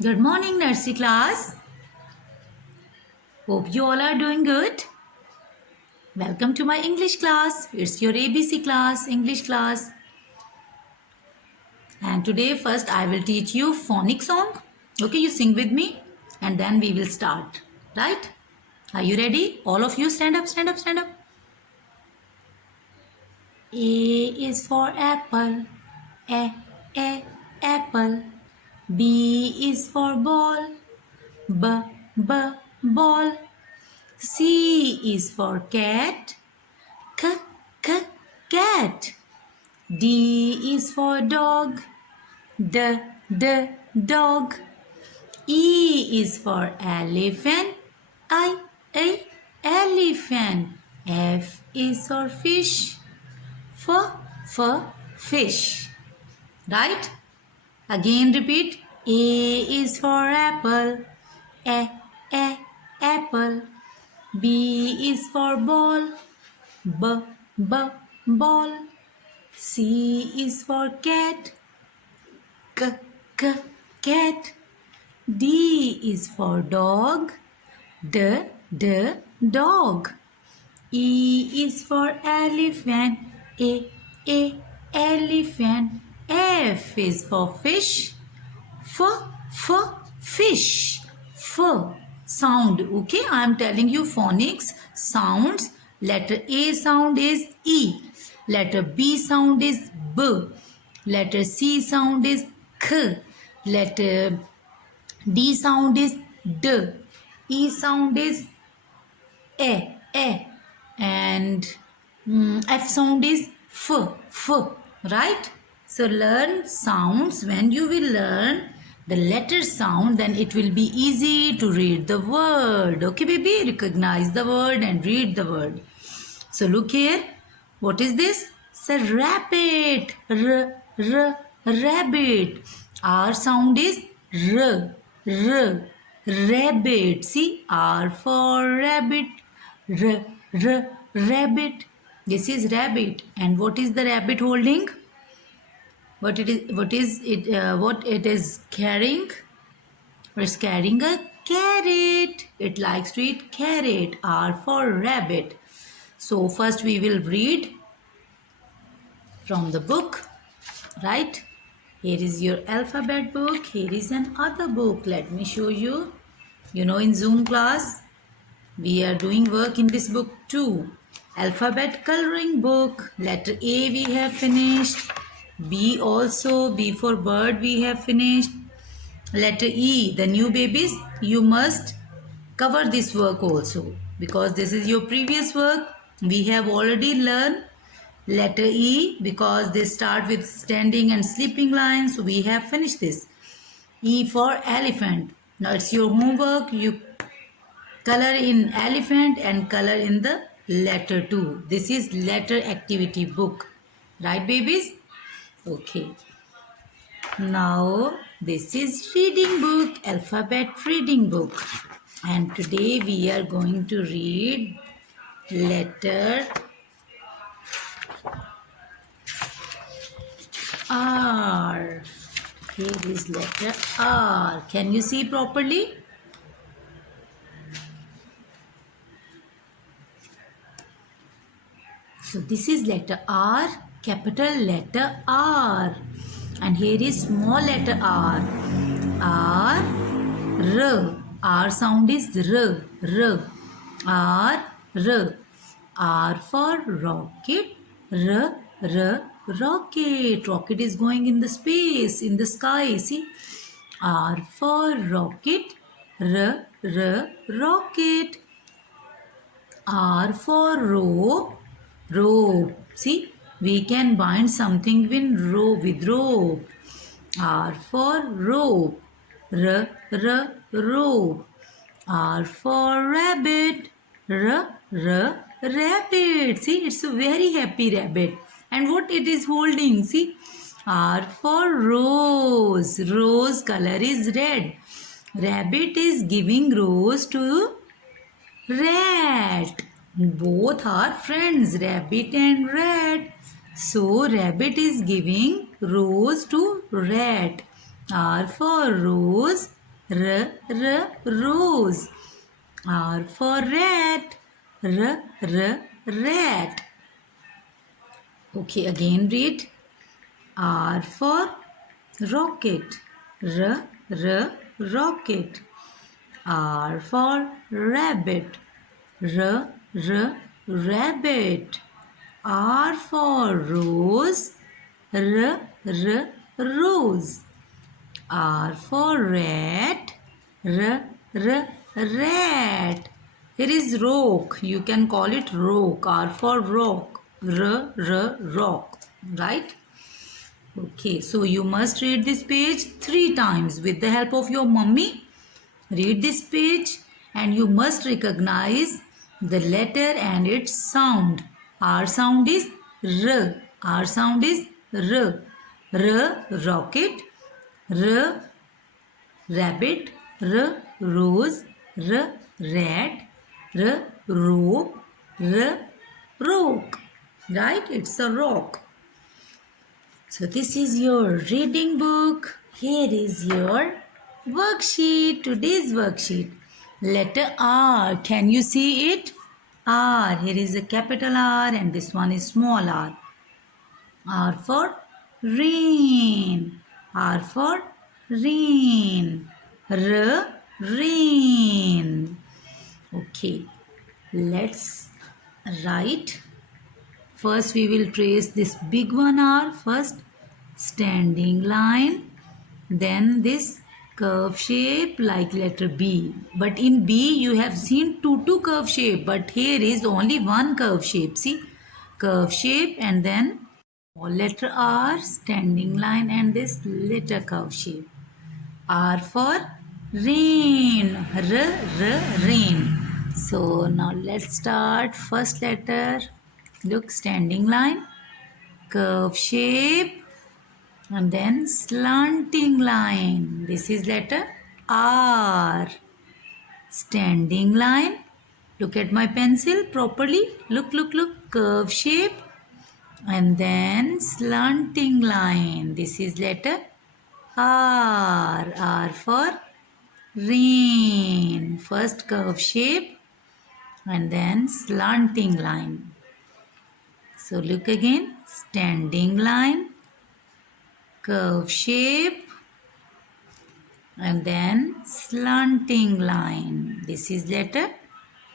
Good morning, nursery class. Hope you all are doing good. Welcome to my English class. It's your ABC class, English class. And today, first, I will teach you phonic song. Okay, you sing with me and then we will start. Right? Are you ready? All of you stand up, stand up, stand up. A is for apple. A, apple. B is for ball. B, ball. C is for cat. K, cat. D is for dog. D, dog. E is for elephant. I, elephant. F is for fish. F, fish. Right? Again repeat. A is for apple. A, apple. B is for ball. B, ball. C is for cat. K, cat. D is for dog. D, dog. E is for elephant. A, elephant. F is for fish. F, fish. F sound. Okay, I am telling you phonics sounds. Letter A sound is E. Letter B sound is B. Letter C sound is K. Letter D sound is D. E sound is A. And F sound is F. Right? So learn sounds. When you will learn the letter sound, then it will be easy to read the word. Okay, baby? Recognize the word and read the word. So look here. What is this? It's a rabbit. Rabbit. R sound is R. Rabbit. See, R for rabbit. Rabbit. This is rabbit. And what is the rabbit holding? What it is carrying? It's carrying a carrot. It likes to eat carrot. R for rabbit. So first we will read from the book, right? Here is your alphabet book. Here is another book. Let me show you. You know, in Zoom class, we are doing work in this book too. Alphabet coloring book. Letter A we have finished. B also. B for bird we have finished. Letter E, the new babies, you must cover this work also because this is your previous work. We have already learned letter E because they start with standing and sleeping lines. So we have finished this. E for elephant. Now it's your homework. You color in elephant and color in the letter 2. This is letter activity book. Right, babies? Okay. Now this is reading book, alphabet reading book. And today we are going to read letter R. Here is letter R. Can you see properly? So this is letter R, capital letter R. And here is small letter R. R. R sound is R. R. R for rocket. Rocket. Rocket is going in the space, in the sky. See? R for rocket. Rocket. R for rope. See, we can bind something with rope. R for rope. Rope. R for rabbit. Rabbit. See, it's a very happy rabbit. And what it is holding? See, R for rose. Rose color is red. Rabbit is giving rose to rat. Both are friends, rabbit and rat. So rabbit is giving rose to rat. R for rose. Rose. R for rat. Rat. Okay, again read. R for rocket. Rocket. R for rabbit. Rabbit. R for rose. Rose. R for rat. Rat. Here is rock. You can call it rock. R for rock. Rock. Right? Okay, so you must read this page 3 times with the help of your mummy. Read this page and you must recognize the letter and its sound. R sound is R. R sound is R. Rocket. R rabbit. Rose. Rat. Rope. Rock. Right? It's a rock. So this is your reading book. Here is your worksheet. Today's worksheet. Letter R. Can you see it? R. Here is a capital R and this one is small r. R for rain. R for rain. Rain. Okay. Let's write. First we will trace this big one R. First standing line. Then this curve shape like letter B. But in B you have seen two curve shape. But here is only one curve shape. See? Curve shape and then letter R, standing line and this letter curve shape. R for rain. Rain. So now let's start. First letter. Look, standing line, curve shape and then slanting line. This is letter R. Standing line. Look at my pencil properly. Look. Curve shape and then slanting line. This is letter R. R for rain. First curve shape and then slanting line. So look again. Standing line, curve shape and then slanting line. This is letter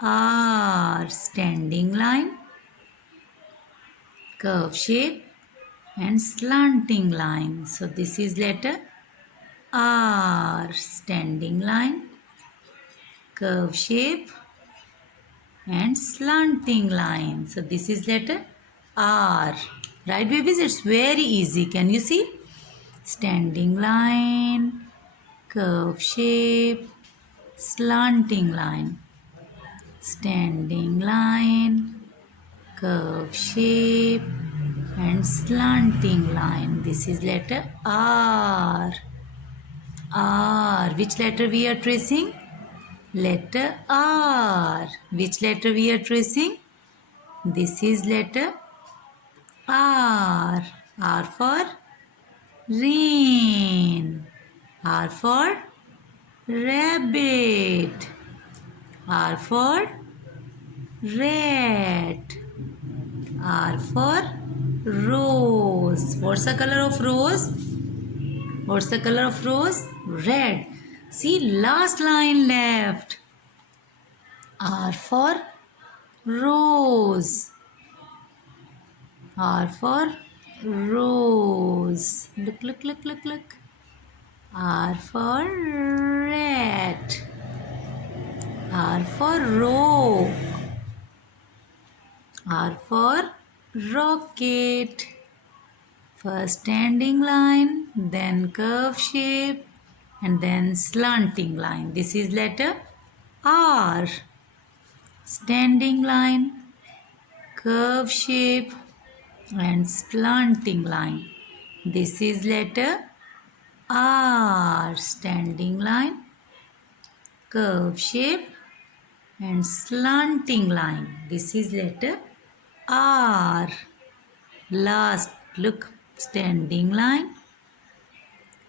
R. Standing line, curve shape and slanting line. So this is letter R. Standing line, curve shape and slanting line. So this is letter R. Right, babies? It's very easy. Can you see? Standing line, curve shape, slanting line. Standing line, curve shape and slanting line. This is letter R. R. Which letter we are tracing? Letter R. Which letter we are tracing? This is letter R. R for rain. R for rabbit. R for rat. R for rose. What's the color of rose? What's the color of rose? Red. See, last line left. R for rose. R for rose. Look. R for rat. R for rope. R for rocket. First standing line, then curve shape, and then slanting line. This is letter R. Standing line, curve shape, and slanting line. This is letter R. Standing line, curve shape, and slanting line. This is letter R. Last, look, standing line,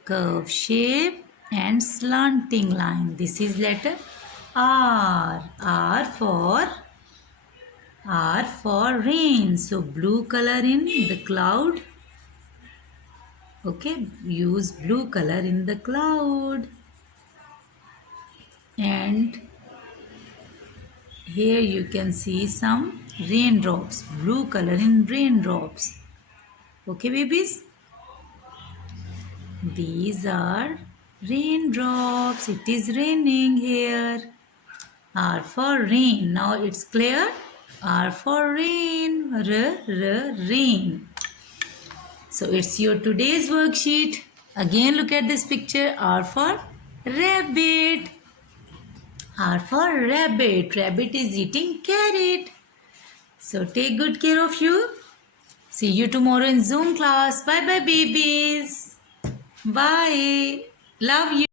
curve shape and slanting line. This is letter R. R for rain. So blue color in the cloud. Okay, use blue color in the cloud. And here you can see some raindrops. Blue color in raindrops. Okay, babies? These are raindrops. It is raining here. R for rain. Now it's clear. R for rain. Rain. So it's your today's worksheet. Again look at this picture. R for rabbit. R for rabbit. Rabbit is eating carrot. So take good care of you. See you tomorrow in Zoom class. Bye bye babies. Bye. Love you.